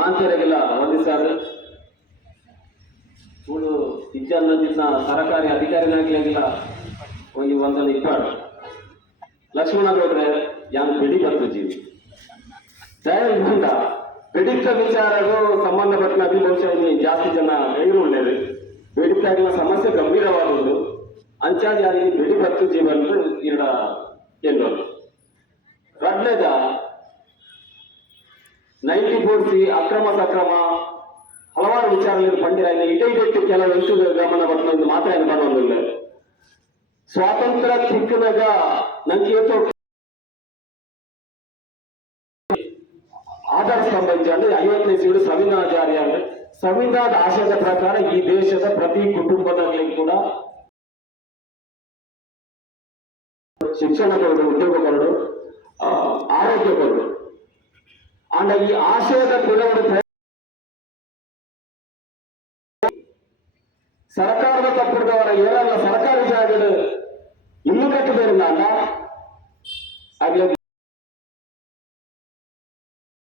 ಮಾಂತರಿಗೆಲ್ಲ ವಂದಿಸ್ತಾರೆ. ಇವಳು ಇಜ್ಜನ್ನ ಸರಕಾರಿ ಅಧಿಕಾರಿನಾಗಿಲ್ಲ ಒಂದು ಒಂದನ್ನು ಇಪ್ಪಾಡು ಲಕ್ಷ್ಮಣ ಗೌಡ್ರೆ ಯಾನ್ ಬಿಡಿ ಬಂತು ಜೀವಿ ದಯವಿಂದ ಬೆಡಿತ ವಿಚಾರಗಳು ಸಂಬಂಧಪಟ್ಟ ಬಹುಶಃ ಜಾಸ್ತಿ ಜನ ಒಳ್ಳೇದು ಬೇಡಿಕೆಯಾಗಿನ ಸಮಸ್ಯೆ ಗಂಭೀರವಾಗುವುದು ಅಂಚಾದಿ ಯಾರಿಗೆ ಬೆಡಿ ಬತ್ತು ಜೀವನ ಇರಡ ಎಲ್ಲೋದು ರಡ್ಲೇದ 94C ಅಕ್ರಮ ಸಕ್ರಮ ಹಲವಾರು ವಿಚಾರಗಳು ಪಂಡಿರ ಇಡೀ ಕೆಲವು ಎಷ್ಟು ಗಮನ ಬರ್ತದೆ ಮಾತ್ರ ಏನು ಮಾಡೋದಿಲ್ಲ. ಸ್ವಾತಂತ್ರ್ಯ ತಿಕ್ಕನಾಗ ನಂಗೆ ಆಧಾರ ಸ್ತಂಭ ಅಂದ್ರೆ 55ನೇ ಸೀಡು ಸಂವಿಧಾನ ಜಾರಿ ಅಂದ್ರೆ ಸಂವಿಧಾನದ ಆಶಯದ ಪ್ರಕಾರ ಈ ದೇಶದ ಪ್ರತಿ ಕುಟುಂಬದಲ್ಲಿ ಕೂಡ ಶಿಕ್ಷಣ ಕೊರಡು, ಉದ್ಯೋಗ ಕೊರಡು, ಆರೋಗ್ಯ ಕೊರಡು ಅಂಡ ಈ ಆಶಯದ ಕೂಡ ಸರ್ಕಾರದ ತಪ್ಪಿದವರ ಏನೆಲ್ಲ ಸರ್ಕಾರಿ ಜಾಗಗಳು ಇನ್ನೂ ಕಟ್ಟಬೇಕಿಲ್ಲ ಅಲ್ಲ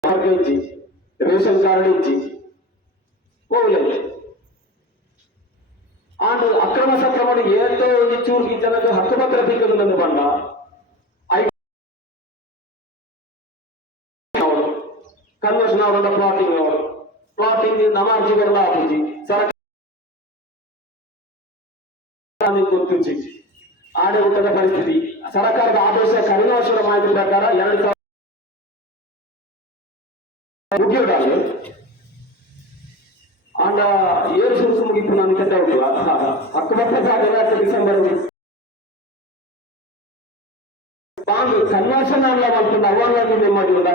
ಹಾಗೆ ಇಚ್ಚಿ ರೇಷನ್ ಕಾರ್ಡ್ ಇಚ್ಚಿ ಹೋಗ್ಲಿ ಆಂಡ್ ಅಕ್ರಮ ಸಕ್ರಮ ಏತೋ ಇಚ್ಚೂರ್ಗಿ ಜನದ ಹಕ್ಕುಪತ್ರ ತಿಕ್ಕದು ನನ್ನ ಬಂಡ ಕನ್ವರ್ಷನ್ ಅವರ ಪ್ಲಾಟಿಂಗ್ ನಮಾರ್ಜಿಗಳ ಆಪುಜಿ ಸರ್ಕಾರ ಗೊತ್ತಿಚ್ಚಿ ಆಡೆ ಊಟದ ಪರಿಸ್ಥಿತಿ ಸರ್ಕಾರದ ಆದೇಶ ಕಳೆದ ವರ್ಷದ ಮಾಹಿತಿ ಪ್ರಕಾರ 2000 ಮುಗಿಯೋದಾಗಲಿ ಆಂಡ 7 ವರ್ಷ ಮುಗಿತು ನಾನು ಕೆಟ್ಟ ಹೋಗುವ ಹಕ್ಕುಪತ್ರ ಸಾಧ್ಯ ಡಿಸೆಂಬರ್ ಕನ್ವರ್ಷನ್ ಅಲ್ಲ ಮಾಡ್ಕೊಂಡು ಅವಾಗ ಮಾಡಿಲ್ಲ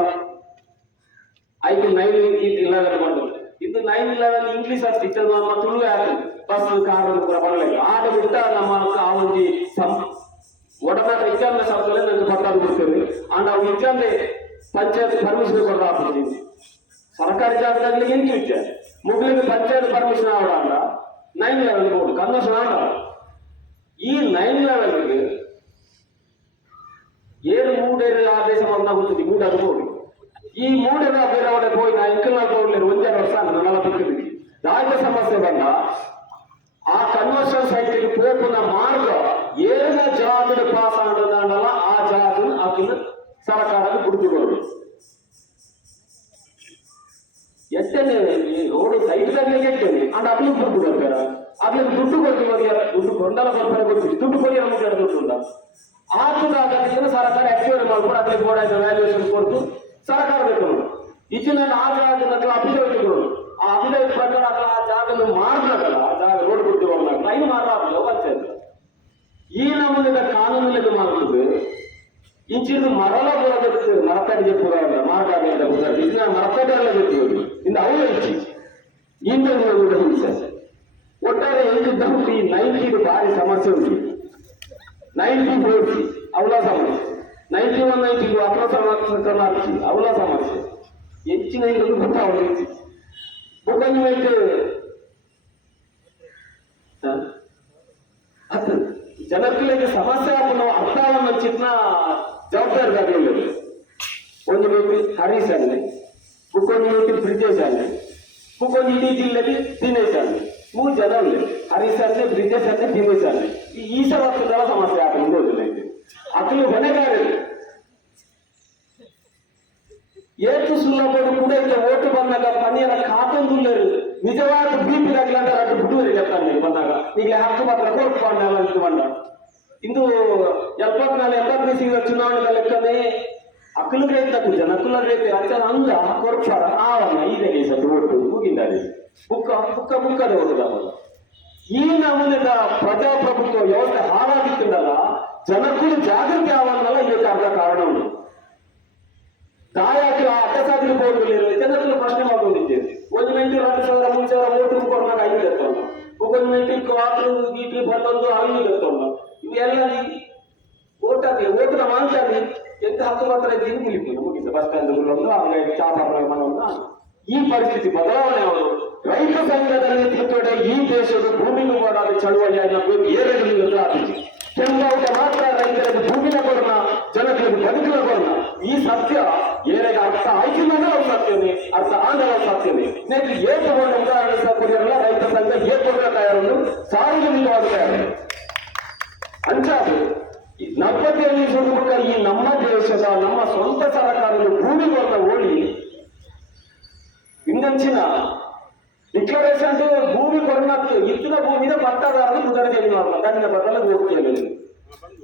9/11 ಬಂದು ಇದು 9/11 ಇಂಗ್ಲಿಷ್ ಅಷ್ಟು ನಮ್ಮ ತುಳು ಯಾರು ಬಸ್ ಕಾರ್ ಕೂಡ ಬರಲಿಲ್ಲ ಆಗ ಬಿಟ್ಟ ನಮ್ಮ ಆ ಒಂದು ಒಡನಾಟ ಇಚ್ಛಾಂದ ಶಬ್ದಲ್ಲೇ ನನಗೆ ಪಟ್ಟಾದು ಬಿಡ್ತೇವೆ ಅಂಡ್ ಅವ್ರು ಇಚ್ಛಾಂದೆ ಪಂಚಾಯತ್ ಪರ್ಮಿಷನ್ ಕೊಡ್ತಾ ಹಾಕ್ತೀವಿ ಸರ್ಕಾರಿ ಜಾಗದಲ್ಲಿ ಎಂಟು ಇಚ್ಛೆ ಮುಗ್ಲಿಗೆ ಪಂಚಾಯತ್ ಪರ್ಮಿಷನ್ ಆಡ 9/11 ಬೋರ್ಡ್ ಕನ್ವರ್ಷನ್ ಆಡ ಈ 9/11ಗೆ ಏನು ಮೂಡೇರಿ ಆದೇಶ ಬಂದಾಗುತ್ತದೆ ಮೂಡದು ಬೋರ್ಡ್ ಈ ಮೂಡದ ಬೇರೆ ಹೋಗಿ ನಾ ಇಂಕಲ್ ಬೋರ್ಡ್ಲಿ 1 ವರ್ಷ ನನ್ನ ಬಿಟ್ಟಿದ್ವಿ ರಾಜ್ಯ ಸಮಸ್ಯೆ ಬಂದ ಆ ಕನ್ವರ್ಷನ್ ಸೈಟ್ಗೆ ಪೋಪುನ ಮಾರ್ಗ ಏನ ಜಾಗದ ಪಾಸ್ ಆಡಲ್ಲ ಆ ಜಾಗ ಅದನ್ನ ಸರ್ಕಾರದ ಬಿಡುತ್ತಿರೋದು ಎಷ್ಟೇನೆ ರೋಡ್ ಸೈಟ್ದಾಗಲೇ ಎಟ್ಟೇನೆ ಅಂಡ್ ಅದನ್ನು ದುಡ್ಡು ಬರ್ತಾರ ಅದನ್ನ ದುಡ್ಡು ಕೊಟ್ಟು ದುಡ್ಡು ಕೊಂಡಲ ಬರ್ತಾರೆ ಗೊತ್ತಿತ್ತು ದುಡ್ಡು ಕೊಡಿ ನಮಗೆ ದುಡ್ಡು ಉಂಟ ಆತದಾಗ ಸರ್ಕಾರ ಎಕ್ಸ್ಪೈರ್ ಮಾಡ್ಕೊಂಡು ಅದಕ್ಕೆ ಬೋರ್ಡ್ ವ್ಯಾಲ್ಯೂಯೇಷನ್ ಕೊಟ್ಟು ಸರ್ಕಾರ ಬೇಕು ಈಚಿನ ಆ ಜಾಗದ ಅಭಿವೃದ್ಧಿಗಳು ಆ ಅಭಿವೃದ್ಧಿ ಪ್ರಕಾರ ಆ ಜಾಗವನ್ನು ಮಾರ್ನಾಗಲ್ಲ ಆ ಜಾಗ ರೋಡ್ ಬಿಟ್ಟು ಹೋಗ್ಲಾಗಲ್ಲ ಇನ್ನು ಮಾರಾಗಲ್ಲ ಪಂಚಾಯತ್ ಈ ನಮೂನೆಯ ಕಾನೂನಿನಲ್ಲಿ ಮಾಡುತ್ತದೆ ಇಂಚಿನ ಮರಳ ಬರೋದಕ್ಕೆ ಮರಕಡಿಗೆ ಪುರ ಅಲ್ಲ ಮಾರ್ಗಾಗದ ಪುರ ಇದನ್ನ ಮರಕಡೆ ಎಲ್ಲ ಗೊತ್ತಿರೋದು ಇಂದ ಅವಳ ಇಚ್ಚಿ ಇಂದ ಹಿಂಸೆ ಒಟ್ಟಾರೆ ಹೇಳಿದ್ದಕ್ಕೂ ಈ 90 ಭಾರಿ ಸಮಸ್ಯೆ ಉಂಟು 94 ಅವಳ ಸಮಸ್ಯೆ 91 92 ಅಪ್ರಸನ್ನ ಅವಳ ಸಮಸ್ಯೆ ಹೆಚ್ಚಿನ ಇದನ್ನು ಗೊತ್ತಾಗಬೇಕು ಮುಖಂಡ ಜನಕ್ಕೆ ಸಮಸ್ಯೆ ನಾವು ಅರ್ಥವನ್ನು ಚಿನ್ನ ಜವಾಬ್ದಾರಿದಾಗಲಿಲ್ಲ ಒಂದು ವ್ಯಕ್ತಿ ಹರೀಶ್ ಅಲ್ಲಿ ಮುಕ್ಕೊಂದು ವ್ಯಕ್ತಿ ಬ್ರಿಜೇಶ್ ಅಲ್ಲಿ ಮುಕ್ಕೊಂದು ಇಡೀ ಜಿಲ್ಲೆಯಲ್ಲಿ ದಿನೇಶ್ ಅಲ್ಲಿ 3 ಜನ ಅಲ್ಲಿ ಹರೀಶ್ ಅಲ್ಲಿ ಬ್ರಿಜೇಶ್ ಅಲ್ಲಿ ದಿನೇಶ್ ಅಲ್ಲಿ ಈ ಸವತ್ತದ ಸಮಸ್ಯೆ ಆಗ್ತದೆ ಹೋದಿಲ್ಲ ಅಕ್ಕಲು ಹೊಣೆಗಾರರು ಏತು ಸುಳ್ಳಪಡು ಕೂಡ ಈಗ ಓಟು ಬಂದಾಗ ಪನಿಯರ ಖಾತಂದುಲ್ಲರು ನಿಜವಾದ ಬೀಪಿದಾಗಲಾಂಡ ಅಡ್ಡು ಬಿಡುವರಿಗೆ ತಾನೆ ಬಂದಾಗ ಈಗ ಹಕ್ಕು ಮಾತ್ರ ಕೋರ್ಟ್ ಬಂದ ಇಂದು 74-85 ಚುನಾವಣೆ ಲೆಕ್ಕನೇ ಅಕ್ಕಲಿಗೆ ಇದ್ದದ್ದು ಜನ ಅಕ್ಕಲಿಗೆ ಅಚ್ಚನ ಅಂದ ಕೊರ್ಪಾರ ಆವನ್ನ ಈಗಲೇ ಸತ್ತು ಓಟು ಮುಗಿದ್ದಾರೆ ಬುಕ್ಕದ ಓಟುದಾಗಲ್ಲ ಈ ನಮೂನೆದ ಪ್ರಜಾಪ್ರಭುತ್ವ ವ್ಯವಸ್ಥೆ ಹಾಳಾಗಿತ್ತಲ್ಲ ಜನಕ್ಕೂ ಜಾಗೃತಿ ಆವನ್ನಲ್ಲ ಇದಕ್ಕೆ ಅರ್ಧ ಕಾರಣ ಉಂಟು ದಾಯಾಕಿ ಅಡ್ಡಸಾದಿಗೆ ಬೋರ್ಡ್ಗಳಿರೋ ಜನರಲ್ಲಿ ಪ್ರಶ್ನೆ ಮಾಡೋದಿದ್ದೇವೆ 1 ಮಿನಿಟ್ 2,000 3,000 ಓಟು ಕೊಡೋಣ 5 ಇರ್ತಲ್ಲ 1 ಮಿನಿಟ್ ವಾಟರ್ ಗೀಟಿ ಬರ್ತಂದು 5 ಇರ್ತಲ್ಲ ಇವೆಲ್ಲ ಓಟಿನ ಮಾಂಚಾಗಿ ಎಂತ ಹಕ್ಕು ಮಾತ್ರ ಇದ್ದೀನಿ ಮುಗಿತು ಮುಗಿತು ಬಸ್ ಸ್ಟ್ಯಾಂಡ್ಗಳನ್ನು ಹಂಗಾಗಿ ಚಾಪಾರ ಮನವನ್ನ ಈ ಪರಿಸ್ಥಿತಿ ಬದಲಾವಣೆ ಅವರು ರೈತ ಸಂಘದ ನೇತೃತ್ವದ ಈ ದೇಶದ ಭೂಮಿಗೂ ಮಾಡಾದ ಚಳುವಳಿಯಾಗಿ ಏರಲು ಕೆಂಬಾವುಟ ಮಾತ್ರ ರೈತರಿಗೆ ಭೂಮಿನ ಕೊಡೋಣ ಜನಗಳಿಗೆ ಬದುಕಿನ ಕೊಡೋಣ ಈ ಸತ್ಯ ಏನಾಗ ಅರ್ಥ ಆಯ್ತಿಲ್ಲ ಅವ್ರು ಸತ್ಯನೇ, ಅರ್ಥ ಆಂಧ್ರ ಸತ್ಯನೇ. ನೆಕ್ಸ್ಟ್ ಏಕಗೊಂಡ ಉದಾಹರಣೆ ಕೊಡಿಯಲ್ಲ ರೈತ ಸಂಘ ಏಕಗೊಂಡ ತಯಾರನ್ನು ಸಾರ್ವಜನಿಕವಾಗಿ ತಯಾರು ಅಂಚಾದು 40 ಸುಡುಮುಖ ಈ ನಮ್ಮ ದೇಶದ ನಮ್ಮ ಸ್ವಂತ ಸರ್ಕಾರದ ಭೂಮಿಗಳನ್ನ ಓಡಿ ಇನ್ನಂಚಿನ ಡಿಕ್ಲರೇಷನ್ ಭೂಮಿ ಕೊರನತ್ತು ಇತ್ತಿನ ಭೂಮಿನ ಪಟ್ಟದಾರರು ಮುದರಜೆ ಕಣ್ಣಿನ ಬರಲ್ಲ ಹೋಗ್ತಿಲ್ಲ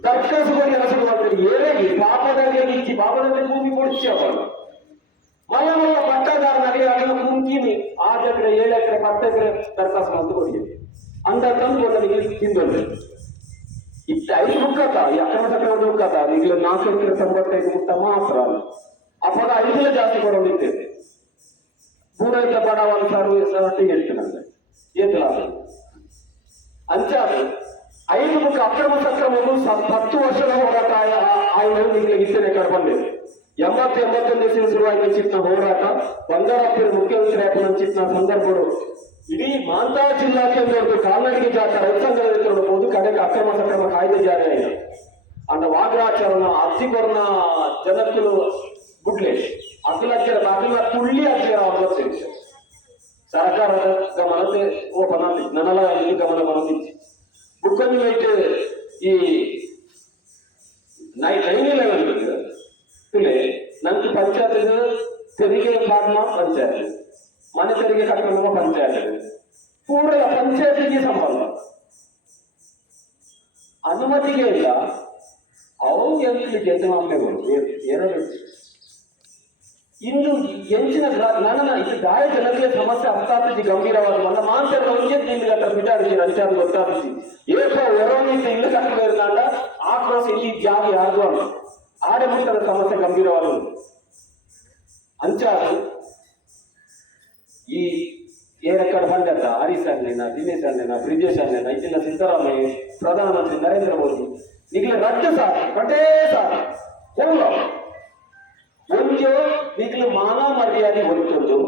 ತರ್ಕಸುಗಳು ಕೆಲಸ ಮಾಡ್ತಾರೆ. ಏನಾಗಿ ಪಾಪದಲ್ಲಿ ಇಚ್ಚಿ ಪಾಪದಲ್ಲಿ ಭೂಮಿ ಕೊಡಿಸಿ ಅವನು ಮಲ್ಲ ಮಲ್ಲ ಪಟ್ಟದಾರನಾಗಿ ಅದನ್ನು ಕುಂಕಿನಿ 6 ಎಕರೆ 7 ಎಕರೆ 10 ಎಕರೆ ತರ್ಕಾಸ ಅಂತ ಕೊಡಿದೆ ಅಂದ ತಂದು ನನಗೆ ತಿಂದೊಳ್ಳೆ ಇತ್ತ 5 ಮುಖತ ಈ ಅಕ್ರಮ ಸಕ್ರಮ ಮುಖತ ಈಗ 4 ಎಕರೆ 95 ಮುಟ್ಟ ಮಾತ್ರ ಅವಾಗ 5 ಜಾಸ್ತಿ ಕೊಡೋದಿರ್ತೇವೆ. ಪೂರೈತ ಬಡವನ ಸರ್ಟಿಗೆ ಹೇಳ್ತೇನೆ ಏತಲ ಅಂಚಾದ 5 ಮುಖ ಅಕ್ರಮ ಸಕ್ರಮವನ್ನು 10 ವರ್ಷದ ಹೋರಾಟ ಆಯ್ತು ಈಗ ಇತ್ತನೆ ಕಡ್ಕೊಂಡಿದೆ. 80-81 ಶುರುವಾಗಿ ಚಿತ್ನ ಹೋರಾಟ ಬಂಗಾರಪ್ಪನ ಮುಖ್ಯಮಂತ್ರಿ ಚಿತ್ನ ಸಂದರ್ಭಗಳು ಇಡೀ ಮಾಂತಾ ಜಿಲ್ಲಾ ಕೇಂದ್ರ ಕಾಲ್ನಡಿಗೆ ಜಾತ ರೈತ ಸಂಘದಲ್ಲಿ ನೋಡಬಹುದು. ಕಡೆಗೆ ಅಕ್ರಮ ಸಕ್ರಮ ಕಾಯ್ದೆ ಜಾರಿ ಆಯಿತು. ಅಂಡ ವಾಗ್ರಾಚರಣ ಅರ್ಜಿಕೊರನ ಜನಕ್ಕಲು ಗುಡ್ಲೆ ಅಖಿಲಜ್ಜರ ಅಖಿಲ ಕುಳ್ಳಿ ಅಜ್ಜರ ಅವತ್ತು ಸರ್ಕಾರದ ಗಮನತೆ ಓ ಬನಾತಿ ನನಲ ಇಲ್ಲಿ ಗಮನ ಬರೋದಿತ್ತು ಬುಕ್ಕನ್ನು ಲೈಟ್ ಈ 9/11 ಇಲ್ಲೇ ನಂಗೆ ಪಂಚಾಯತ್ ತೆರಿಗೆ ಕಾರಣ ಪಂಚಾಯತ್ ಮನೆ ತೆರಿಗೆ ಕಟ್ಟಡ ಪಂಚಾಯತ್ ಪೂರ ಪಂಚಾಯತಿಗೆ ಸಂಬಂಧ ಅನುಮತಿಗೆ ಇಲ್ಲ ಅವು ಎಂತ ಮಾಮಲೆಗಳು ಎರಡು ಇಂದು ಎಂಚಿನ ನನ್ನ ಇದು ಗಾಯ ಜನಕ್ಕೆ ಸಮಸ್ಯೆ ಅರ್ಥಾತ್ತಿ ಗಂಭೀರವಾದ ನನ್ನ ಮಾಂಸದ ಒಂದೇ ತಿಂಗಳ ಬಿಟ್ಟಾಡಿದ್ದೀರಿ ಅಂಚಾದ ಗೊತ್ತಾಗಿಸಿ ಏಕ ಹೊರವಣಿತ ಇಲ್ಲ ಕಟ್ಟಡ ಇರಲಾಂಡ ಆಕ್ರೋಶ ಇಲ್ಲಿ ಜಾಗ ಯಾರಿಗೂ ಅಲ್ಲ ಆಡಳಿತದ ಸಮಸ್ಯೆ ಗಂಭೀರವಾದದ್ದು ಅಂಚಾದು ಈ ಏರಕ್ಕಡ ಬಂಡದ ಹರೀಶ್ ಅಣ್ಣನ ದಿನೇಶ್ ಅಣ್ಣನ ಬ್ರಿಜೇಶ್ ಅಣ್ಣನ ಇಲ್ಲಿನ ಸಿದ್ದರಾಮಯ್ಯ ಪ್ರಧಾನಮಂತ್ರಿ ನರೇಂದ್ರ ಮೋದಿ ಈಗಲೇ ರದ್ದು ಸಾಕು ಕಟೇ ಸಾಕು ಹೋಗ ಒಂದು ಈಗಲೂ ಮಾನ ಮರ್ಯಾದೆ ಹೊರತುಂಡು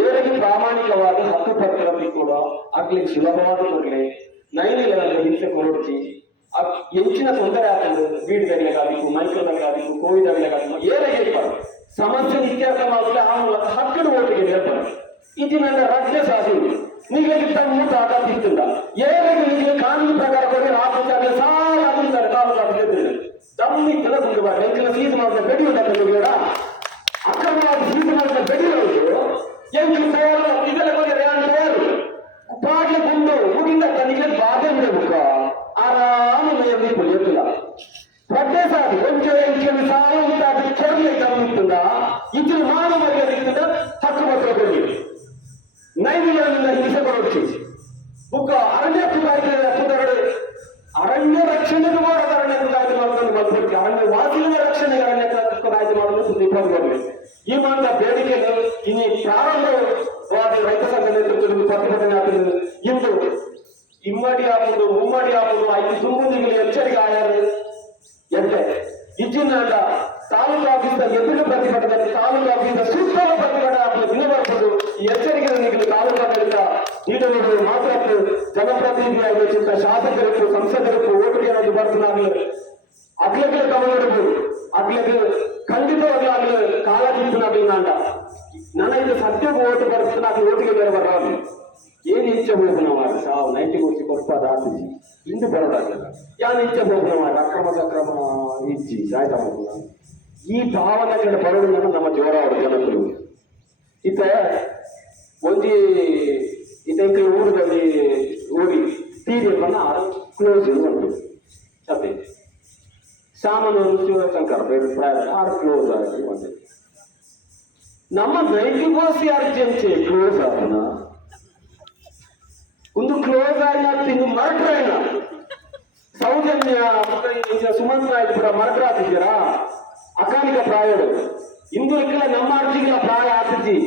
ಏರಿಗೆ ಪ್ರಾಮಾಣಿಕವಾದ ಹಕ್ಕು ಪತ್ರ ಕೂಡ ಆಗ್ಲಿಕ್ಕೆ ಸುಲಭವಾದ ಕೊಡ್ಲಿ 9/11 ಹಿಂಸೆ ಕೊರಡ್ಚಿ ಹೆಚ್ಚಿನ ತೊಂದರೆ ಆಗ್ತದೆ. ಬೀಡ್ಗಳಿಗಾಗಬೇಕು ಮೈಕ್ರೋಗಳಿಗಾಗಬೇಕು ಕೋವಿಡ್ಗಳಿಗಾಗಬೇಕು ಏರಿಗೆ ಸಮಸ್ಯೆ ಇತ್ಯರ್ಥ ಮಾಡಿದ್ರೆ ಆ ಮೂಲಕ ಹಕ್ಕದ ಓಟಿಗೆ ಹೇಳ್ತಾರೆ ಇದು ನನ್ನ ರಾಜ್ಯ ಸಾಧಿಸಿದೆ ನಿಮಗೆ ತಮ್ಮ ತಾಕತ್ತಿಲ್ಲ ಏರಿಗೆ ನಿಮಗೆ ಕಾನೂನು ಪ್ರಕಾರ ಕೊಡಿ ರಾಜ್ಯ ಸಾಲ ಆಗಿರ್ತಾರೆ ತಾಲೂಕು ತಮ್ಮಿ ಕೆಲಸ ಎಂಚಿನ ಸೀಸ್ ಮಾಡಿದ ಬೆಡಿ ಉಂಟಾಗ ಅಕ್ರಮವಾಗಿ ಸೀಸ್ ಮಾಡಿದ ಬೆಡಿಗಳು ಎಂಟು ತಯಾರು ಇದೆಲ್ಲ ಬಂದರೆ ತಯಾರು ಬಾಗಿಲು ಬಂದು ಊರಿಂದ ತನಿಗೆ ಬಾಧೆ ಬಿಡಬೇಕ ಆರಾಮಲ್ಲಿ ಎತ್ತಿಲ್ಲ ಪ್ರತಿ ಸಾರಿ ಒಂಚೂರು ಎಂಚು ಸಾಲ ಉಂಟಾದ ಕೆರಳೆ ಗಮನಿಸಿಲ್ಲ ಇದು ಮಾನವ ಮರ್ಯಾದೆ ಹಕ್ಕು ಪತ್ರ ಕೊಡಿ 9/11 ಹಿಂಸೆ ಕೊಡೋದು ಬುಕ್ಕ ಅರಣ್ಯ ಕುದಾರಡೆ ಅರಣ್ಯ ರಕ್ಷಣೆಗೆ ಮಾಡೋದು ಅರಣ್ಯ ಕಾಯ್ದೆ ಮಾಡೋದನ್ನು ಬಂದ್ಬಿಟ್ಟು ಅರಣ್ಯ ವಾಸಿಗಳ ರಕ್ಷಣೆಗೆ ಅರಣ್ಯ ಕಾಯ್ದೆ ಮಾಡೋದು ಸುದೀಪವಾಗಿ ಈ ಮಾತ್ರ ಬೇಡಿಕೆಗಳು ಇನ್ನು ಪ್ರಾರಂಭವಾದ ರೈತ ಸಂಘ ನೇತೃತ್ವದಲ್ಲಿ ಪ್ರತಿಭಟನೆ ಆಗ್ತದೆ. ಇಂದು ಇಮ್ಮಡಿ ಆಗುವುದು ಮುಮ್ಮಡಿ ಆಗುವುದು 5 ತುಂಬುದಿಗೆ ಎಚ್ಚರಿಕೆ ಆಯಾರು ಎಂತೆ ಇಜ್ಜಿನ ತಾಲೂಕು ಆಫೀಸ್ ಎದುರು ಪ್ರತಿಭಟನೆ ತಾಲೂಕು ಆಫೀಸ್ ಸುತ್ತಲ ಪ್ರತಿಭಟನೆ ಆಗಲು ದಿನಬಾರದು ಈ ಎಚ್ಚರಿಕೆ ನಿಗಲಿ ತಾಲೂಕು ಆಡಳಿತ ನೀಡುವುದು ಮಾತ್ರ ಜನಪ್ರತಿನಿಧಿಯಾಗಿ ಚಿಂತ ಶಾಸಕರಿಗೂ ಸಂಸದರಿಗೂ ಓಟಿಗೆ ಅನ್ನೋದು ಬರ್ತನಾಗಲಿ ಅಗ್ಲಕ್ಕೆ ಗಮನ ಇಡಬಹುದು ಅಗ್ಲಕ್ಕೆ ಖಂಡಿತವಾಗ್ಲೂ ಆಗ್ಲಿ ಕಾಳಜಿಪ್ಪನಾಗಲಿ ನಾಂಡ ನನ್ನ ಇದು ಸದ್ಯಕ್ಕೆ ಓಟು ಬರ್ತನಾಗಲಿ ಓಟಿಗೆ ಬೇರೆ ಬರೋದು ಏನು ಇಚ್ಛೆ ಬೋಧನ ಮಾಡಿ ಸಾವು 90 ಕೋಟಿ ಕೊಡ್ಪಾದ ಆಸಿಸಿ ಇಂದು ಬರೋದಾಗಲ್ಲ ಯಾರು ಇಚ್ಛೆ ಬೋಧನ ಮಾಡಿ ಅಕ್ರಮ ಸಕ್ರಮ ಇಚ್ಚಿ ಆಯ್ತಾ ಈ ಭಾವನೆಗಳ ಬರೋದನ್ನು ನಮ್ಮ ಜೋರ ಜನರು ಇತ್ತ ಒಂದಿ ಇದಕ್ಕೆ ಊರಲ್ಲಿ ಹೋಗಿ ತೀರ್ಮಾನ ಕ್ಲೋಸ್ ಉಂಟು ಸಭೆ ಸಾಮಾನ್ಯ ಶಿವಶಂಕರ್ ಪ್ರಾಯ ಕ್ಲೋಸ್ ಆಗಿ ಬಂದಿದೆ ನಮ್ಮ 90% ಅರ್ಜೆನ್ಸಿ ಕ್ಲೋಸ್ ಆಗೋಣ ಒಂದು ಕ್ಲೋಸ್ ಆಗಿ ಇನ್ನು ಮರ್ಡ್ರ್ ಆಯ್ನ ಸೌಜನ್ಯ ಸುಮಂತ್ರ ಆಯ್ತು ಕೂಡ ಮರ್ಡ್ರ್ ಆಗ್ತಿದ್ದೀರಾ ಅಕಾಲಿಕ ಪ್ರಾಯಗಳು ಇಂದು ಇಕ್ಕಲ ನಮ್ಮ ಅರ್ಜಿಗಳ ಪ್ರಾಯ ಆಗ್ತಿದ್ದಿ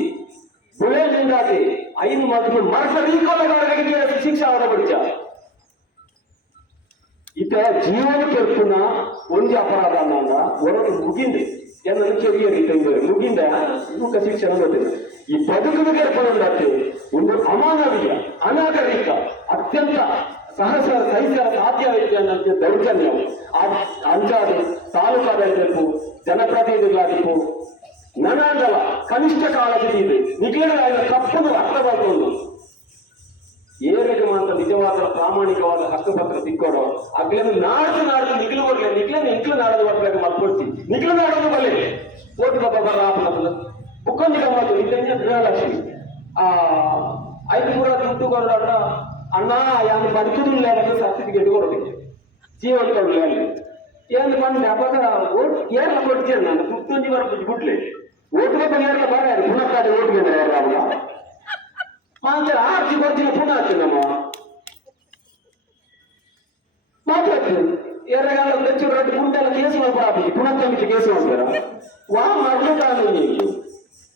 ಬುಳೆದಿಂದಾಗಿ 5 ಮಕ್ಕಳು ಮರ್ಡರ್ ಈ ಕೊಲೆಗಾರರಿಗೆ ಶಿಕ್ಷೆ ಹೊರಬಡಿಸ ಇತ ಜೀವನ ಕೆಲ್ಪುನ ಒಂದು ಅಪರಾಧ ಅನ್ನೋದ ಹೊರಗೆ ಮುಗಿಂದೆ ಏನನ್ನು ಚೆರಿಯರಿ ತಂದರೆ ಮುಗಿಂದ ಮುಖ ಶಿಕ್ಷಣ ಗೊತ್ತಿದೆ ಈ ಬದುಕಿನ ಕೆಲ್ಪನಂದಾಗ್ತದೆ ಒಂದು ಅಮಾನವೀಯ ಅನಾಗರಿಕ ಅತ್ಯಂತ ಸಹಿಸಲು ಸಾಧ್ಯವಿದೆ ಅನ್ನೋದಕ್ಕೆ ದೌರ್ಜನ್ಯ ಅಂಚಾದು ತಾಲೂಕಾಡಳಿತಕ್ಕೂ ಜನಪ್ರತಿನಿಧಿಗಳಾದಿಪ್ಪು ನನಗಲ್ಲ ಕನಿಷ್ಠ ಕಾಳಜಿ ಇದೆ ನಿಖಿಲರಾದ ತಪ್ಪನ್ನು ಅರ್ಥ ಮಾಡ್ಕೊಂಡು ಏರಿಗೆ ಮಾತ್ರ ನಿಜವಾದ ಪ್ರಾಮಾಣಿಕವಾದ ಹಕ್ಕುಪತ್ರ ಸಿಕ್ಕೋರು ಆಗ್ಲೇನು ನಾಡ್ದು ನಿಖಿಲು ಬರ್ಲಿ ನಿಖಿಲು ನಾಡೋದು ಬರ್ಬೇಕು ಮಾಡ್ಕೊಡ್ತಿ ನಿಖಿಲು ನಾಡೋದು ಬಲ್ಲೆ ಓಟ್ ಬರ ಬುಕ್ಕೊಂದಿಗೆ ಮಾತು ನಿಖಿಲಿನ ಗೃಹಲಕ್ಷ್ಮಿ ಐದು ಮೂರ ದುಡ್ಡು ಕೊಡೋಣ ಅಣ್ಣ ಯಾರು ಬದುಕುದಿಲ್ಲ ಅನ್ನೋದು ಸರ್ಟಿಫಿಕೇಟ್ ಕೊಡೋದಿಲ್ಲ ಜೀವನ ಕೊಡಲಿ ಅಲ್ಲಿ ಏನು ಬಂದ್ರೆ ಅವಾಗ ಓಟ್ ಏರ್ಲ ಕೊಡ್ತೀನಿ ನಾನು ತುತ್ತೊಂದಿ ಬರ್ಬೋದು ಬಿಡ್ಲಿ ಓಟ್ ಬೇಕು ಏರ್ಲ ಬರ ಪುನಃ ಓಟ್ ಬೇಕು ಅವಳ ಮಾತ್ರ ಆರ್ಜಿ ಕೊಡ್ತೀನಿ ಪುನಃ ಆಗ್ತದೆ ನಮ್ಮ ಮಾತಾಡ್ತೀನಿ ಎರಗಾಲ ಹೆಚ್ಚು ರೆಡ್ ಗುಂಡೆಲ್ಲ ಕೇಸು ಮಾಡ್ಬಿಡಿ ಪುನಃ ಕಮಿಟಿ ಕೇಸು ಮಾಡ್ತಾರ ವಾ ಮಾಡ್ಬೇಕಾದ್ರೆ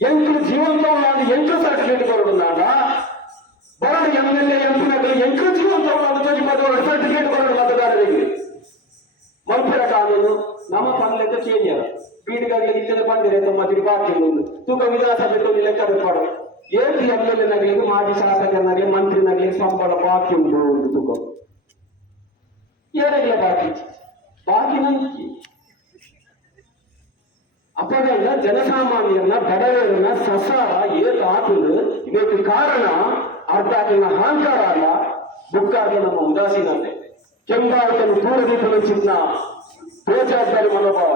ಎಂಟು ಜೀವಂತ ಎಂಟು ಸರ್ಟಿಫಿಕೇಟ್ ಕೊಡೋದು ನಾಡ ಬರ MLA MP ಎಂಟು ಜೀವಂತ ಸರ್ಟಿಫಿಕೇಟ್ ಕೊಡೋದು ಮತದಾರರಿಗೆ ಮಲ್ಪೆರ ಕಾನೂನು ನಮ್ಮ ಕಾನೂನು ಚೇಂಜ್ ಅಲ್ಲ ಬೀಡಿಗಾಗಲಿ ಇಲ್ಲದೆ ಬಂದಿದೆ ತಮ್ಮ ಬಾಕಿ ಒಂದು ತೂಕ ವಿಧಾನಸಭೆ ಲೆಕ್ಕ ಮಾಡು ಏಳು MLA ನಗಲಿಗೆ ಮಾಜಿ ಶಾಸಕನಾಗಲಿ ಮಂತ್ರಿನಾಗಲಿ ಸಂಬಳ ಬಾಕಿ ಉಂಟು ಒಂದು ತೂಕ ಏನಾಗಲ ಬಾಕಿ ನಂಬಿಕೆ ಅಪಗಂಡ ಜನಸಾಮಾನ್ಯರನ್ನ ಬಡವರನ್ನ ಸಸಾರ ಏತ್ ಹಾಕುದು ಇದಕ್ಕೆ ಕಾರಣ ಅರ್ಧಾಕಿನ ಅಹಂಕಾರ ಅಲ್ಲ ಬುಕ್ಕಾದ ನಮ್ಮ ಉದಾಸೀನತೆ ಕೆಂಬಾಟನ್ನು ದೂರದೀಪದ ಚಿನ್ನ ಬೇಜವಾಬ್ದಾರಿ ಮನೋಭಾವ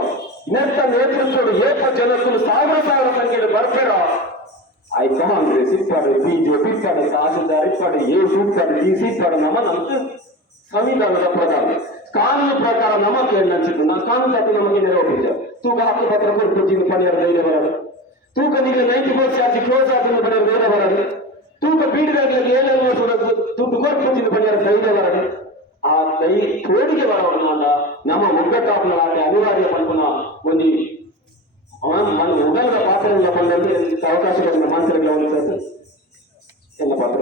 ನೆತ್ತ ನೇತೃತ್ವದ ಏಕ ಜನಕ್ಕೂ ಸಾವಿರ ಸಂಖ್ಯೆಯಲ್ಲಿ ಬರ್ಬೇಡ ಆಯ್ ಕಾಂಗ್ರೆಸ್ ಇಪ್ಪಾಡು ಬಿಜೆಪಿ ಇಪ್ಪಾಡು ತಹಸೀಲ್ದಾರ್ ಇಪ್ಪಾಡು ಇಪ್ಪಾಡು DC ಇಪ್ಪಾಡು ನಮಗೆ ಸಂವಿಧಾನದ ಪ್ರಧಾನ ಕಾನೂನು ಪ್ರಕಾರ ನಮಗೆ ಏನನ್ಸಿತ್ತು ನಾನು ಕಾನೂನು ತಪ್ಪು ನಮಗೆ ನೆರವೇರಿಸ ತೂಕ ಹಕ್ಕು ಪತ್ರ ಕೊಟ್ಟು ಪಡೆಯಲು ಧೈರ್ಯ ಬರದು ತೂಕ ನೀವು 90% ಚಾರ್ಜ್ ಕ್ಲೋಸ್ ಆಗಿ ಪಡೆಯಲು ಧೈರ್ಯ ಬರದು ತೂಕ ಬೀಡಿದಾಗಲಿ ಏನೆಲ್ಲ ದುಡ್ಡು ಕೊಟ್ಟು ಪಡೆಯಲು ಧೈರ್ಯ ಬರದು ಆ ತೋಡಿಗೆ ಬರೋಣ ನಮ್ಮ ಮುಗ್ಗಟ್ಟಾಪಲಾಟೆ ಅನಿವಾರ್ಯ ಪಂಪನ ಒಂದು ಮೊದಲ ಪಾತ್ರಗಳ ಬಂದಲ್ಲಿ ಅವಕಾಶಗಳನ್ನು ಮಾಂಸರಿಗೆ ಎಲ್ಲ ಪಾತ್ರ